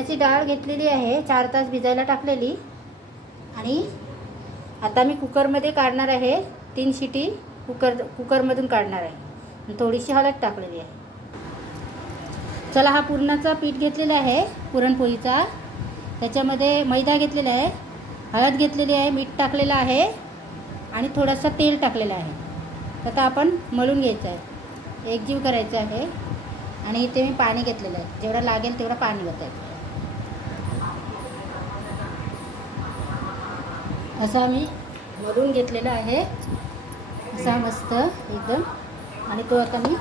पिठाची डाळ घेतलेली आहे, 4 तास भिजायला टाकलेली. आणि आता मी कुकरमध्ये काढणार आहे. 3 शिटी कुकरमधून काढणार आहे. थोडीशी हळद टाकलेली आहे. चला, हा पुरणाचा पीठ घेतलेला आहे पुरणपोळीचा. त्याच्यामध्ये मैदा घेतलेला आहे, हळद घेतलेली आहे, मीठ टाकलेलं आहे आणि थोडंसं तेल टाकलेलं आहे. आता आपण मळून घ्यायचं आहे, एकजीव करायचं आहे. आणि इथे मी पाणी घेतलेलं आहे, जेवढं लागेल तेवढं पाणी ओतायचं. असा मी मळून घेतलेला आहे, असा मस्त एकदम. आणि तो आता मी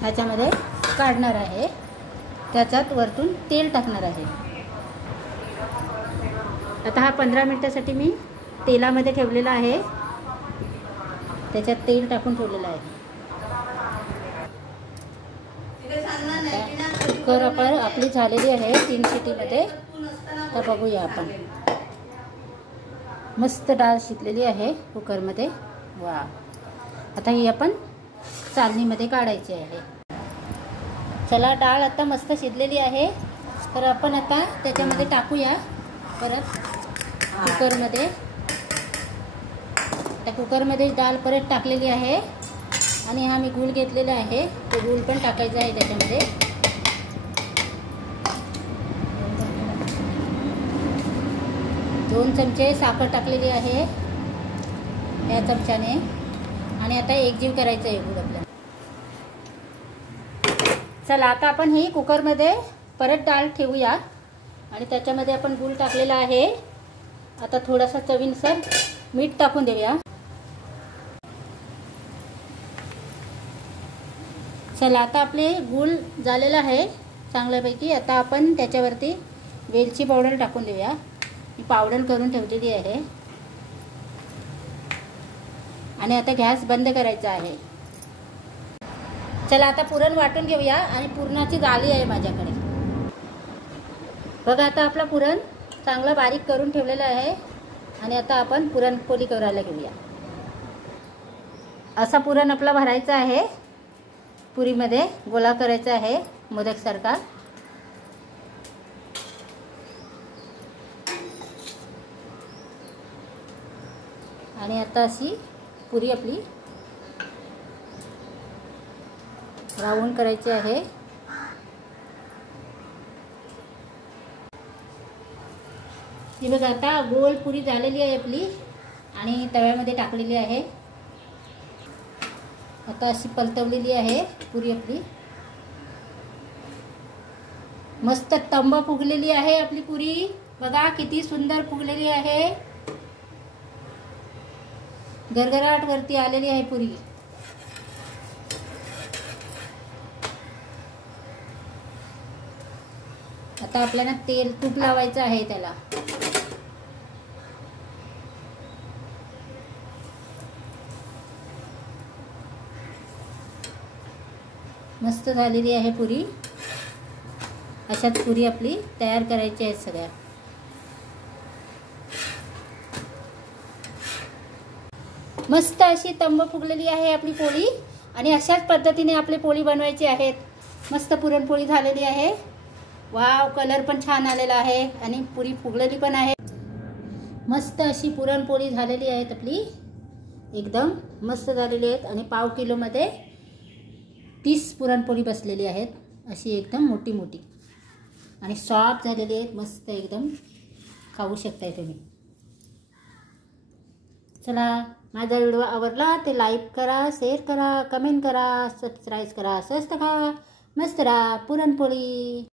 ह्याच्यामध्ये काढणार आहे. त्याच्यात वरतून तेल टाकणार आहे. आता हा 15 मिनिटासाठी मी तेलामध्ये ठेवलेला आहे. त्याच्यात तेल टाकून ठेवलेलं आहे. कुकर आपली झालेली आहे 3 शिटीमध्ये. तर बघूया आपण. मस्त डाळ शिजलेली आहे कुकरमध्ये. वा, आता ही आपण चालणीमध्ये काढायची आहे. चला, डाळ आता मस्त शिजलेली आहे. तर आपण आता त्याच्यामध्ये टाकूया परत कुकरमध्ये. त्या कुकरमध्ये डाळ परत टाकलेली आहे. आणि हा मी गूळ घेतलेला आहे, तो गूळ पण टाकायचा आहे त्याच्यामध्ये. दोन चमचे साखर टाकलेली आहे या चमच्याने. आणि आता एकजीव करायचं आहे गूळ आपल्याला. चला, आता आपण ही कुकरमध्ये परत डाळ ठेवूया. आणि त्याच्यामध्ये आपण गूळ टाकलेला आहे. आता थोडासा चवीनुसार मीठ टाकून देऊया. चला, आता आपले गूळ झालेलं आहे चांगल्यापैकी. आता आपण त्याच्यावरती वेलची पावडर टाकून देऊया. मी पावडर करून ठेवलेली आहे. आणि आता गॅस बंद करायचा आहे. चला, आता पुरण वाटून घेऊया. आणि पुरणाची जाळी आहे माझ्याकडे. बघा, आता आपला पुरण चांगला बारीक करून ठेवलेला आहे. आणि आता आपण पुरणपोळी करायला घेऊया. असा पुरण आपला भरायचा आहे. पुरीमध्ये गोळा करायचा आहे मोदकसारखा. आणि आता अशी पुरी आपली राऊंड करायची आहे. ही बघा, आता गोल पुरी झालेली आहे आपली. आणि तव्यामध्ये टाकलेली आहे. आता अशी पलटवलेली आहे पुरी आपली. मस्त तंब फुगलेली आहे आपली पुरी. बघा किती सुंदर फुगलेली आहे. गरगराट वरती आलेली आहे पुरी. आता आपल्याला तूप लावायचं आहे त्याला. मस्त झालेली आहे पुरी. अशाच पुरी आपली तयार करायची आहे सगळ्या. मस्त अशी तंब फुगलेली आहे आपली पोळी. आणि अशाच पद्धतीने आपली पोळी बनवायची आहेत. मस्त पुरणपोळी झालेली आहे. वाव, कलर पण छान आलेला आहे. आणि पुरी फुगलेली पण आहे. मस्त अशी पुरणपोळी झालेली आहे आपली. एकदम मस्त झालेली आहेत. आणि पाव किलोमध्ये 30 पुरणपोळी बसलेली आहेत. अशी एकदम मोठी मोठी आणि सॉफ्ट झालेली आहेत. मस्त एकदम खाऊ शकताय तुम्ही. चला, माझा व्हिडिओ आवडला ते लाईक करा, शेअर करा, कमेंट करा, सबस्क्राईब करा. स्वस्त खा, मस्त राहा. पुरणपोळी.